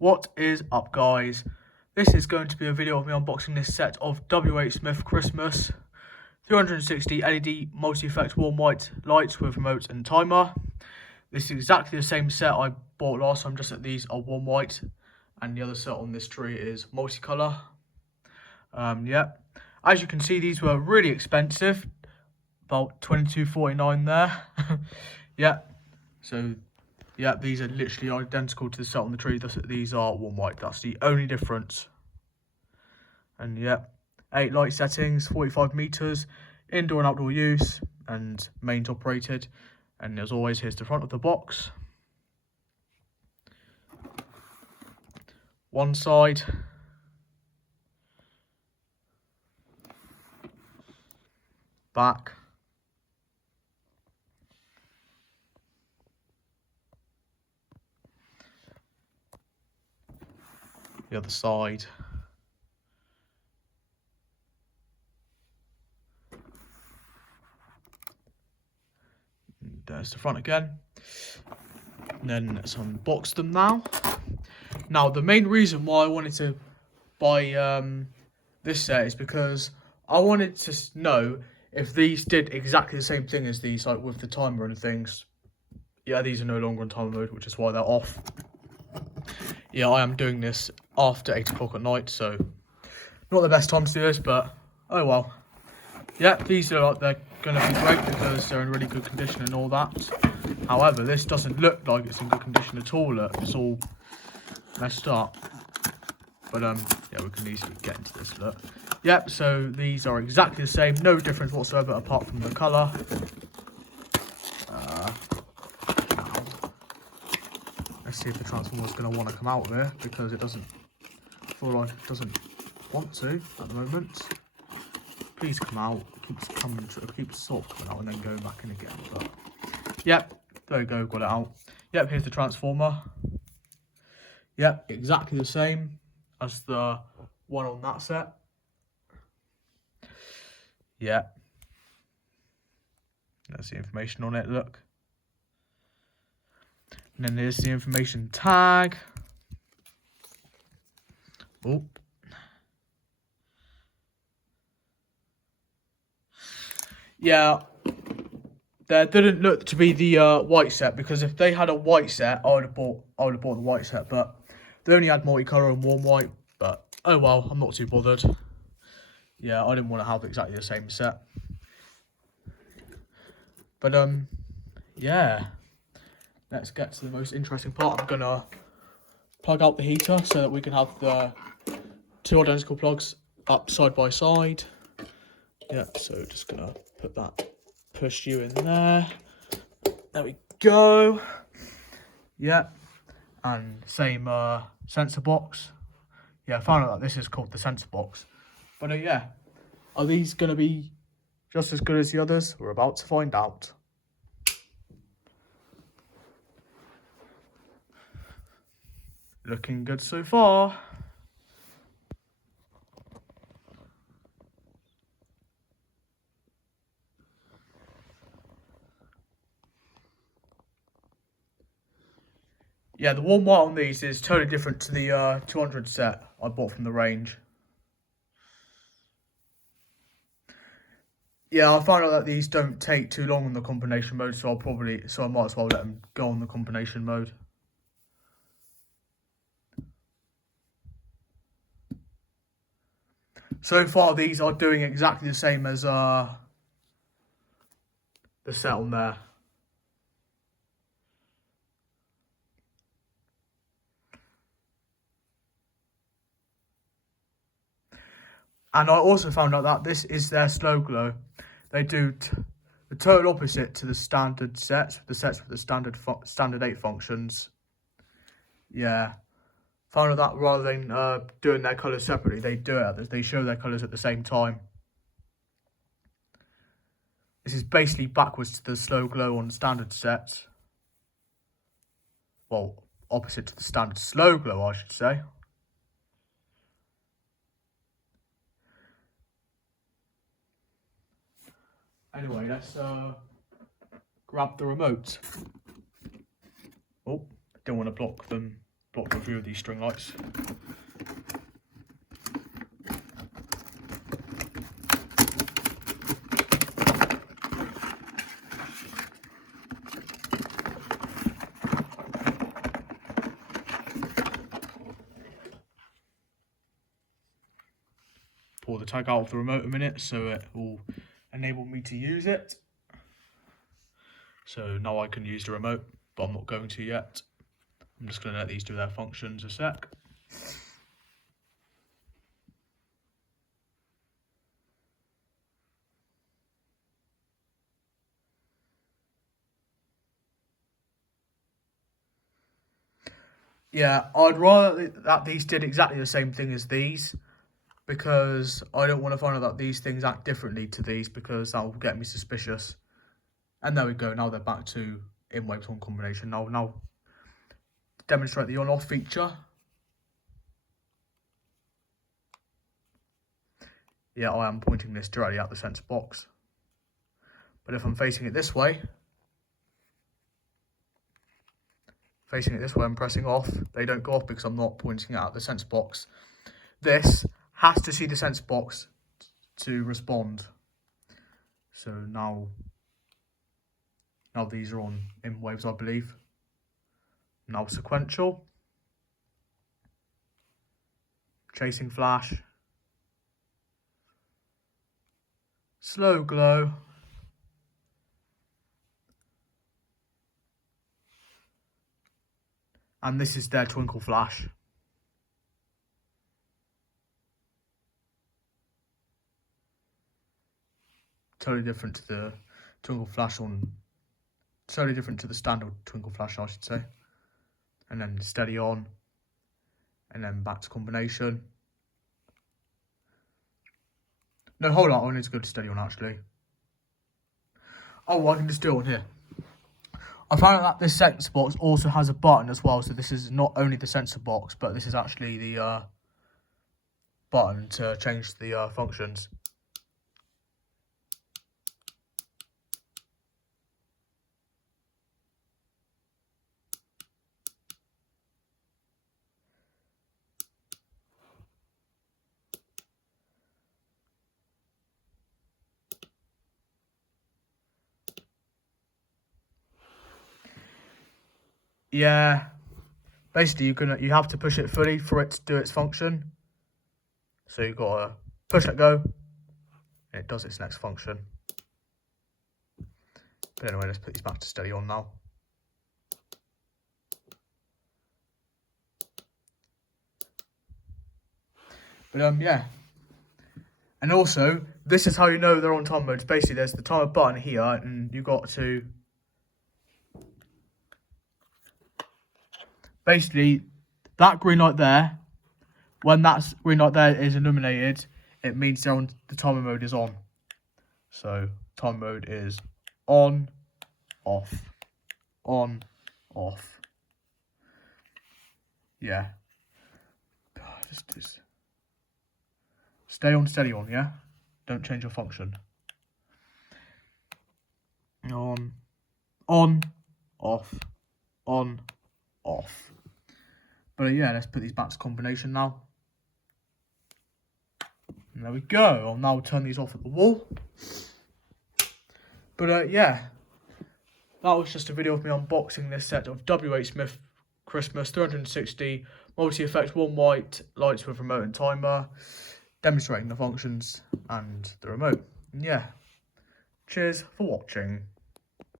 What is up, guys? This is going to be a video of me unboxing this set of WHSmith Christmas 360 LED multi-effect warm white lights with remote and timer. This is exactly the same set I bought last time, just that these are warm white and the other set on this tree is multicolour. Yeah, as you can see, these were really expensive, about $22.49 there. Yeah, so yeah, these are literally identical to the set on the tree. These are warm white. That's the only difference. And yeah, 8 light settings, 45 meters, indoor and outdoor use, and mains operated. And as always, here's the front of the box. One side. Back. The other side. And there's the front again. And then let's unbox them now. Now, the main reason why I wanted to buy this set is because I wanted to know if these did exactly the same thing as these, like with the timer and things. Yeah, these are no longer on timer mode, which is why they're off. Yeah, I am doing this after 8 o'clock at night, so not the best time to do this, but oh well. Yeah, these are they're going to be great because they're in really good condition and all that. However, this doesn't look like it's in good condition at all. Look, it's all messed up. But yeah, we can easily get into this. Look. Yep, so these are exactly the same, no difference whatsoever apart from the colour. Let's see if the transformer's going to want to come out of here, because it doesn't feel like it doesn't want to at the moment. Please come out. It keeps sort of coming out and then going back in again. But yep, there we go, got it out. Yep, here's the transformer. Yep, exactly the same as the one on that set. Yep. That's the information on it, look. And then there's the information tag. Oh. Yeah. There didn't look to be the white set, because if they had a white set, I would have bought the white set, but they only had multicolour and warm white. But oh well, I'm not too bothered. Yeah, I didn't want to have exactly the same set. But yeah. Let's get to the most interesting part. I'm gonna plug out the heater so that we can have the 2 identical plugs up side by side. Yeah, so just gonna put that push you in there. There we go. Yeah, and same sensor box. Yeah, I found out that this is called the sensor box. But yeah, are these gonna be just as good as the others? We're about to find out. Looking good so far. Yeah, the warm white on these is totally different to the 200 set I bought from the range. Yeah, I found out that these don't take too long on the combination mode, so I might as well let them go on the combination mode. So far, these are doing exactly the same as the set on there. And I also found out that this is their slow glow. They do the total opposite to the standard sets, the sets with the standard 8 functions. Yeah. Found out that rather than doing their colours separately, they show their colours at the same time. This is basically backwards to the slow glow on standard sets. Well, opposite to the standard slow glow, I should say. Anyway, let's grab the remote. Oh, don't want to block block the view of these string lights. Pull the tag out of the remote a minute so it will enable me to use it. So now I can use the remote, but I'm not going to yet. I'm just going to let these do their functions a sec. Yeah, I'd rather that these did exactly the same thing as these, because I don't want to find out that these things act differently to these, because that will get me suspicious. And there we go, now they're back to in waves on combination. Now demonstrate the on-off feature. Yeah, I am pointing this directly at the sensor box. But if I'm facing it this way and pressing off, they don't go off because I'm not pointing it at the sensor box. This has to see the sensor box to respond. So now these are on in waves, I believe. Now sequential. Chasing flash. Slow glow. And this is their twinkle flash. Totally different to the twinkle flash totally different to the standard twinkle flash, I should say. And then steady on, and then back to combination. No, hold on, I need to go to steady on actually. Oh, I can just do it on here. I found out that this sensor box also has a button as well, so this is not only the sensor box, but this is actually the button to change the functions. Yeah, basically you have to push it fully for it to do its function. So you've got to push, let go, and it does its next function. But anyway, let's put these back to steady on now. But yeah. And also, this is how you know they're on time modes. Basically, there's the timer button here, and you've got to basically, that green light there, when that green light there is illuminated, it means they're on, the timer mode is on. So time mode is on, off, on, off. Yeah. Just stay on, steady on, yeah? Don't change your function. On, off, on, off. But yeah, let's put these back to combination now. And there we go. I'll now turn these off at the wall. But yeah, that was just a video of me unboxing this set of WHSmith Christmas 360 multi-effect 1 white lights with remote and timer, demonstrating the functions and the remote. And yeah, cheers for watching.